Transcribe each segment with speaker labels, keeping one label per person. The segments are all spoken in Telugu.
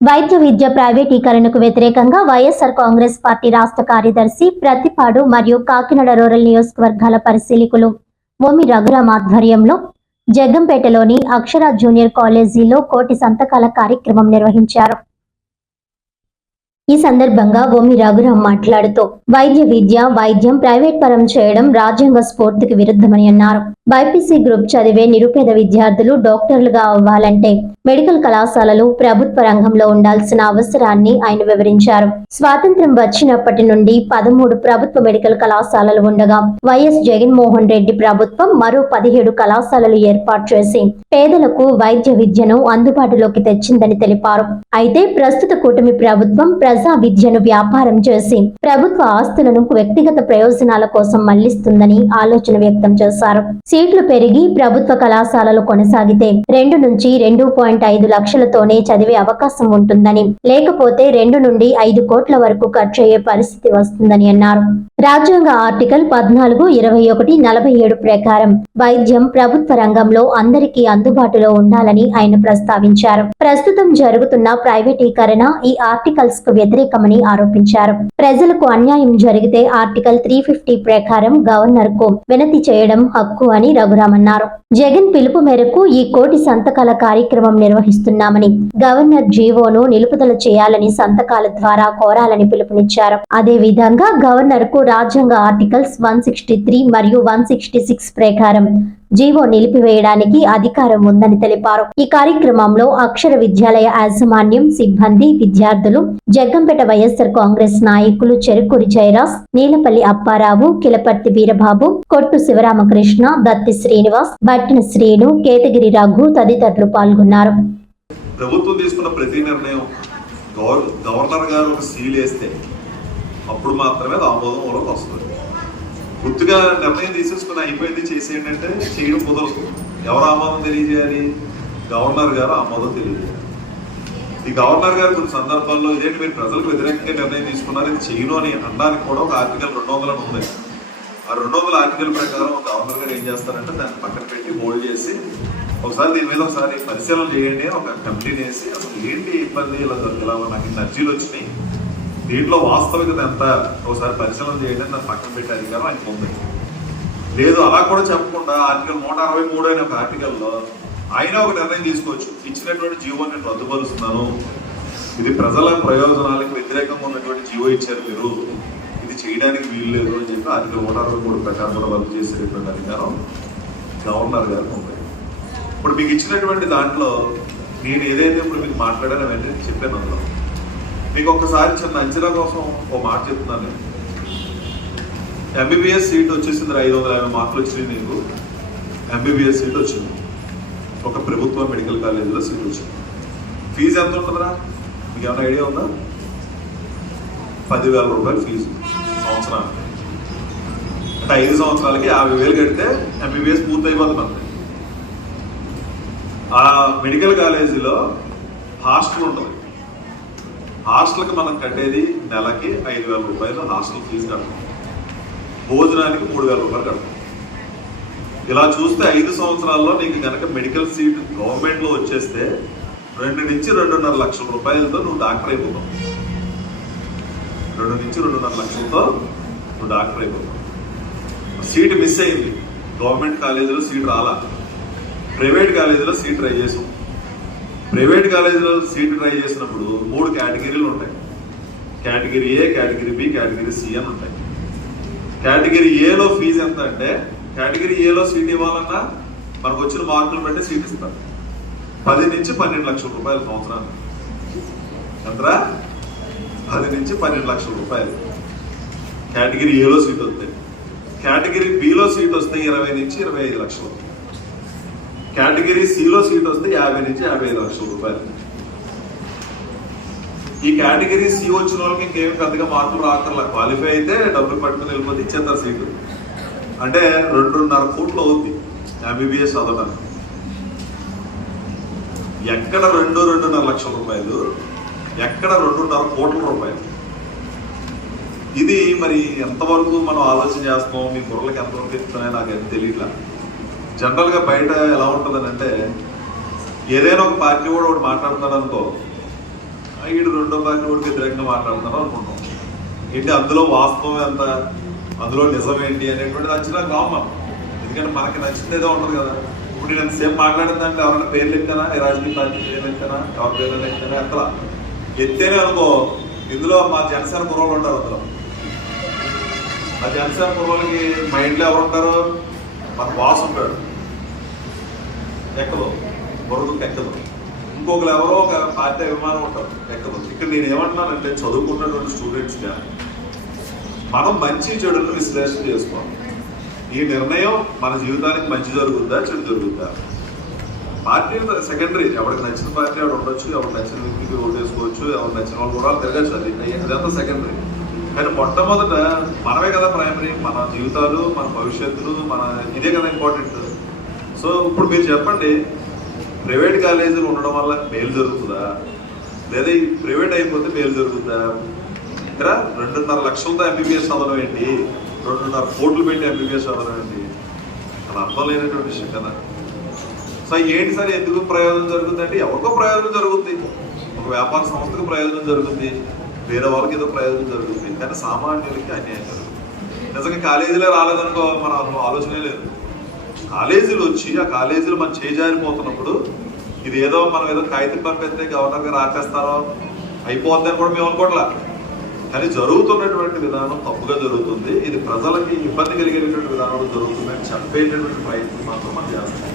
Speaker 1: వైద్య విద్య ప్రైవేటీకరణకు వ్యతిరేకంగా వైఎస్ఆర్ కాంగ్రెస్ పార్టీ రాష్ట్ర కార్యదర్శి ప్రతిపాడు మరియు కాకినాడ రూరల్ నియోజకవర్గాల పరిశీలకులు ఓమి రఘురామ్ ఆధ్వర్యంలో జగ్గంపేటలోని అక్షర జూనియర్ కాలేజీలో కోటి సంతకాల కార్యక్రమం నిర్వహించారు. ఈ సందర్భంగా ఓమి రఘురామ్ మాట్లాడుతూ వైద్య విద్య వైద్యం ప్రైవేట్ పరం చేయడం రాజ్యాంగ స్ఫూర్తికి విరుద్ధమని అన్నారు. బైపీసీ గ్రూప్ చదివే నిరుపేద విద్యార్థులు డాక్టర్లుగా అవ్వాలంటే మెడికల్ కళాశాలలు ప్రభుత్వ రంగంలో ఉండాల్సిన అవసరాన్ని ఆయన వివరించారు. స్వాతంత్ర్యం వచ్చినప్పటి నుండి పదమూడు ప్రభుత్వ మెడికల్ కళాశాలలు ఉండగా వైఎస్ జగన్మోహన్ రెడ్డి ప్రభుత్వం మరో పదిహేడు కళాశాలలు ఏర్పాటు చేసి పేదలకు వైద్య విద్యను అందుబాటులోకి తెచ్చిందని తెలిపారు. అయితే ప్రస్తుత కూటమి ప్రభుత్వం ప్రజా విద్యను వ్యాపారం చేసి ప్రభుత్వ ఆస్తులను వ్యక్తిగత ప్రయోజనాల కోసం మళ్ళిస్తుందని ఆలోచన వ్యక్తం చేశారు. సీట్లు పెరిగి ప్రభుత్వ కళాశాలలు కొనసాగితే రెండు నుంచి రెండు పాయింట్ ఐదు లక్షలతోనే చదివే అవకాశం ఉంటుందని లేకపోతే రెండు నుండి ఐదు కోట్ల వరకు ఖర్చు అయ్యే పరిస్థితి వస్తుందని అన్నారు. రాజ్యాంగ ఆర్టికల్ పద్నాలుగు ఇరవై ఒకటి నలభై ఏడు ప్రకారం వైద్యం ప్రభుత్వ రంగంలో అందరికీ అందుబాటులో ఉండాలని ఆయన ప్రస్తావించారు. ప్రస్తుతం జరుగుతున్న ప్రైవేటీకరణ ఈ ఆర్టికల్స్కు వ్యతిరేకమని ఆరోపించారు. ప్రజలకు అన్యాయం జరిగితే ఆర్టికల్ త్రీ ఫిఫ్టీ ప్రకారం గవర్నర్కు వినతి చేయడం హక్కు అని రఘురామ్ అన్నారు జగన్ పిలుపు మేరకు ఈ కోటి సంతకాల కార్యక్రమం నిర్వహిస్తున్నామని గవర్నర్ జీవోను నిలుపుదల చేయాలని సంతకాల ద్వారా కోరాలని పిలుపునిచ్చారు. అదే విధంగా గవర్నర్కు రాజ్యాంగ ఆర్టికల్స్ వన్ సిక్స్టీ త్రీ మరియు వన్ సిక్స్టీ సిక్స్ ప్రకారం జీవో నిలిపివేయడానికి అధికారం ఉందని తెలిపారు. ఈ కార్యక్రమంలో అక్షర విద్యాలయ యాజమాన్యం సిబ్బంది విద్యార్థులు జగ్గంపేట వైఎస్ఆర్ కాంగ్రెస్ నాయకులు చెరుకూరి జయరాస్ నీలపల్లి అప్పారావు కిలపర్తి వీరబాబు కొట్టు శివరామకృష్ణ దత్తి శ్రీనివాస్ భట్టిన శ్రీను కేతగిరి రఘు తదితరులు పాల్గొన్నారు.
Speaker 2: ప్రభుత్వం తీసుకున్న ప్రతి నిర్ణయం గవర్నర్ గారు ఒక సీల్ వేస్తే అప్పుడు మాత్రమే ఆమోదం వరకు వస్తుంది. గుర్తుగా నిర్ణయం తీసేసుకుని అయిపోయింది చేసేయండి అంటే చేయడం కుదరదు. ఎవరు ఆమోదం తెలియజేయాలి? గవర్నర్ గారు ఆమోదం తెలియజేయాలి. ఈ గవర్నర్ గారు కొన్ని సందర్భాల్లో ఇదేంటి మీరు ప్రజలకు వ్యతిరేకంగా నిర్ణయం తీసుకున్నారు? ఇది చేయను అని అనడానికి కూడా ఒక ఆర్టికల్ రెండు వందల ఉంది. ఆ రెండు వందల ఆర్టికల్ ప్రకారం గవర్నర్ గారు ఏం చేస్తారంటే దాన్ని పక్కన పెట్టి హోల్డ్ చేసి ఒకసారి దీని మీద ఒకసారి పరిశీలన చేయండి ఒక కమిటీని వేసి అసలు ఏంటి ఇబ్బంది? ఇలా ఇలా నాకు ఇన్ని అర్జీలు వచ్చినాయి. దీంట్లో వాస్తవికత ఎంత? ఒకసారి పరిశీలన చేయడం నాకు పక్కన పెట్టే అధికారం ఆయనకు ఉంది. లేదు అలా కూడా చెప్పకుండా ఆర్టికల్ నూట అరవై మూడు అనే ఒక ఆర్టికల్లో ఆయన ఒక నిర్ణయం తీసుకోవచ్చు. ఇచ్చినటువంటి జీవో నేను రద్దుపరుస్తున్నాను. ఇది ప్రజల ప్రయోజనాలకు వ్యతిరేకంగా ఉన్నటువంటి జీవో ఇచ్చారు మీరు. ఇది చేయడానికి వీలు లేదు అని చెప్పి ఆర్టికల్ నూట అరవై మూడు ప్రకారం కూడా రద్దు చేసేటువంటి అధికారం గవర్నర్ గారికి ఉంది. ఇప్పుడు మీకు ఇచ్చినటువంటి దాంట్లో నేను ఏదైతే ఇప్పుడు మీకు మాట్లాడానో వెంటనే చెప్పాను అందులో. మీకు ఒక్కసారి చిన్న అంచనా కోసం ఓ మాట చెప్తున్నాను నేను. ఎంబీబీఎస్ సీట్ వచ్చేసింది ఐదు వందల యాభై మార్కులు వచ్చినాయి నీకు. ఎంబీబీఎస్ సీట్ వచ్చింది. ఒక ప్రభుత్వ మెడికల్ కాలేజీలో సీట్ వచ్చింది. ఫీజు ఎంత ఉంటుందిరా మీకు ఏమైనా ఐడియా ఉందా? పదివేల రూపాయలు ఫీజు సంవత్సరానికి. అంటే ఐదు సంవత్సరాలకి యాభై వేలు కడితే ఎంబీబీఎస్ పూర్తయిపోతుంది అంతే ఆ మెడికల్ కాలేజీలో హాస్టల్ ఉంటుంది. హాస్టల్కి మనం కట్టేది నెలకి ఐదు వేల రూపాయలు హాస్టల్ ఫీజు కడతాం భోజనానికి మూడు వేల రూపాయలు కడతాం ఇలా చూస్తే ఐదు సంవత్సరాల్లో నీకు కనుక మెడికల్ సీట్ గవర్నమెంట్లో వచ్చేస్తే రెండు నుంచి రెండున్నర లక్షల రూపాయలతో నువ్వు డాక్టర్ అయిపోతావు. రెండు నుంచి రెండున్నర లక్షలతో నువ్వు డాక్టర్ అయిపోతావు. సీట్ మిస్ అయింది. గవర్నమెంట్ కాలేజీలో సీట్ రాలా. ప్రైవేట్ కాలేజీలో సీట్ ట్రై చేసాం. ప్రైవేట్ కాలేజీలో సీట్ ట్రై చేసినప్పుడు మూడు కేటగిరీలు ఉంటాయి. Category A category B category C అని ఉంటాయి. కేటగిరీ ఏలో ఫీజు ఎంత అంటే కేటగిరీ ఏలో సీట్ ఇవ్వాలన్నా మనకు వచ్చిన మార్కులు బట్టి సీట్ ఇస్తారు. పది నుంచి పన్నెండు లక్షల రూపాయలు సంవత్సరానికి. ఎంతరా? పది నుంచి పన్నెండు లక్షల రూపాయలు. కేటగిరీ ఏలో సీట్ వస్తాయి. కేటగిరీ బిలో సీట్ వస్తే ఇరవై నుంచి ఇరవై ఐదు లక్షలు. కేటగిరీ సిలో సీట్ వస్తే యాభై నుంచి యాభై ఐదు లక్షల రూపాయలు. ఈ కేటగిరీ సి వచ్చిన వాళ్ళకి ఇంకేం పెద్దగా మార్కులు రాకర్లా. క్వాలిఫై అయితే డబ్బులు పట్టుకుని వెళ్ళిపోతే ఇచ్చేస్తారు సీటు. అంటే రెండున్నర కోట్లు అవుద్ది ఎంబీబీఎస్ చదవడానికి. ఎక్కడ రెండు రెండున్నర లక్షల రూపాయలు ఎక్కడ రెండున్నర కోట్ల రూపాయలు. ఇది మరి ఎంతవరకు మనం ఆలోచన చేస్తాం మీ బుర్రలకు ఎంతవరకు ఇస్తున్నాయో నాకు ఏం తెలియట్లా. జనరల్గా బయట ఎలా ఉంటుందని అంటే ఏదైనా ఒక పార్టీ కూడా ఒకటి మాట్లాడుతున్నాడు అనుకో వీడు రెండో పార్టీ కూడా వ్యతిరేకంగా మాట్లాడుతున్నారు అనుకుంటాం. ఏంటి అందులో వాస్తవం ఎంత? అందులో నిజం ఏంటి అనేటువంటిది అంచనా కావు మనం. ఎందుకంటే మనకి నచ్చింది ఏదో ఉంటుంది కదా. ఇప్పుడు నేను ఎంతసేపు మాట్లాడిన దాంట్లో ఎవరైనా పేర్లు ఎత్తానా ఏ రాజకీయ పార్టీ పేర్లు ఎత్తానా ఎవరి పేర్లు ఎత్తానా ఎత్తలా ఎత్తేనే అనుకో ఇందులో మా జనసేన కుర్రోళ్ళు ఉంటారు అందులో. ఆ జనసేన కుర్రోళ్ళకి మైండ్లో ఎవరు ఉంటారు? మన బాస్ ఉంటాడు. ఎక్కదు బుర్రకు ఎక్కదు ఇంకొకరు ఎవరో ఒక పార్టీ అభిమానం ఉంటారు. ఎక్కదు ఇక్కడ నేను ఏమంటున్నానంటే చదువుకున్నటువంటి స్టూడెంట్స్ కానీ మనం మంచి చెడులను విశ్లేషణ చేసుకోవాలి. ఈ నిర్ణయం మన జీవితానికి మంచి జరుగుద్దా చెడు జరుగుద్దా? పార్టీ సెకండరీ ఎవరికి నచ్చిన పార్టీ ఎవరు ఉండొచ్చు ఎవరికి నచ్చిన వ్యక్తికి ఓటు వేసుకోవచ్చు ఎవరికి నచ్చిన వాళ్ళు కూడా తిరగచ్చు. అది అదంతా సెకండరీ కానీ మొట్టమొదట మనమే కదా ప్రైమరీ మన జీవితాలు మన భవిష్యత్తులు మన ఇదే కదా ఇంపార్టెంట్ సో ఇప్పుడు మీరు చెప్పండి ప్రైవేట్ కాలేజీలు ఉండడం వల్ల మేలు జరుగుతుందా? లేదా ప్రైవేట్ అయిపోతే మేలు జరుగుతుందా? ఇక్కడ రెండున్నర లక్షలతో ఎంబీబీఎస్ చదవడం ఏంటి? రెండున్నర కోట్లు పెట్టి ఎంబీబీఎస్ చదవడం ఏంటి? అది అర్థం లేనటువంటి విషయం కదా. సో ఏంటి సార్? ఎందుకు ప్రయోజనం జరుగుతుంది అంటే ఎవరికో ప్రయోజనం జరుగుతుంది ఒక వ్యాపార సంస్థకు ప్రయోజనం జరుగుతుంది వేరే వాళ్ళకి ఏదో ప్రయోజనం జరుగుతుంది. కానీ సామాన్యులకి అన్యాయం జరుగుతుంది. నిజంగా కాలేజీలో రాలేదనుకో మన ఆలోచనే లేదు. కాలేజీలు వచ్చి ఆ కాలేజీలు మనం చేజారిపోతున్నప్పుడు ఇది ఏదో మనం ఏదో కాగితం పంపిస్తే గవర్నర్ గారు ఆపేస్తారో అయిపోద్ది అని కూడా మేము అనుకోవట్లా కానీ జరుగుతున్నటువంటి విధానం తప్పుగా జరుగుతుంది. ఇది ప్రజలకి ఇబ్బంది కలిగేటువంటి విధానంలో జరుగుతుంది అని చెప్పేటటువంటి ప్రయత్నం మాత్రం మనం చేస్తాం.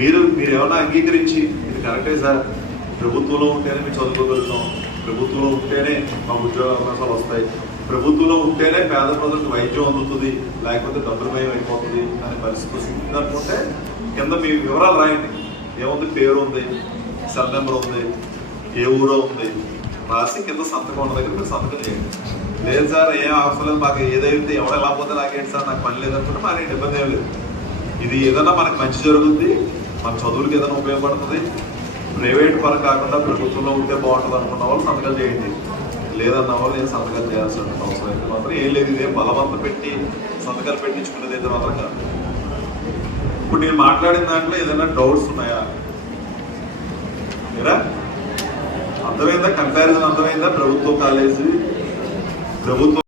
Speaker 2: మీరు మీరు ఏమైనా అంగీకరించి ఇది కరెక్టే సార్. ప్రభుత్వంలో ఉంటేనే మేము చదువుకోగలుగుతాం. ప్రభుత్వంలో ఉంటేనే మా ఉద్యోగ అవకాశాలు వస్తాయి. ప్రభుత్వంలో ఉంటేనే పేద ప్రజలకు వైద్యం అందుతుంది లేకపోతే డబ్బులు భయం అయిపోతుంది అనే పరిస్థితి వస్తుంది. అనుకుంటే కింద మీ వివరాలు రాయండి. ఏముంది? పేరు ఉంది సెల్ నెంబర్ ఉంది ఏ ఊరో ఉంది? రాసి కింద సంతకం ఉన్న దగ్గర మీరు సంతకం చేయండి. లేదు సార్ ఏం అవసరం లేదు మాకు ఏదైతే ఎవడ ఎలా పోతే నాకేంటి సార్ నాకు పని లేదనుకుంటే మాకు ఇబ్బంది ఏం లేదు. ఇది ఏదైనా మనకి మంచి జరుగుతుంది మన చదువులకు ఏదైనా ఉపయోగపడుతుంది ప్రైవేట్ పని కాకుండా ప్రభుత్వంలో ఉంటే బాగుంటుంది అనుకున్న వాళ్ళు సంతకాలు చేయండి. లేదన్న వాళ్ళు నేను సంతకాలు చేయాల్సిన అవసరం అయితే మాత్రం ఏం లేదు ఇదే బలవంత పెట్టి సంతకాలు పెట్టించుకునేది అయితే మాత్రం కాదు. ఇప్పుడు నేను మాట్లాడిన దాంట్లో ఏదైనా డౌట్స్ ఉన్నాయా? మీరా అర్థమైందా? కంపారిజన్ అర్థమైందా? ప్రభుత్వ కాలేజీ ప్రభుత్వం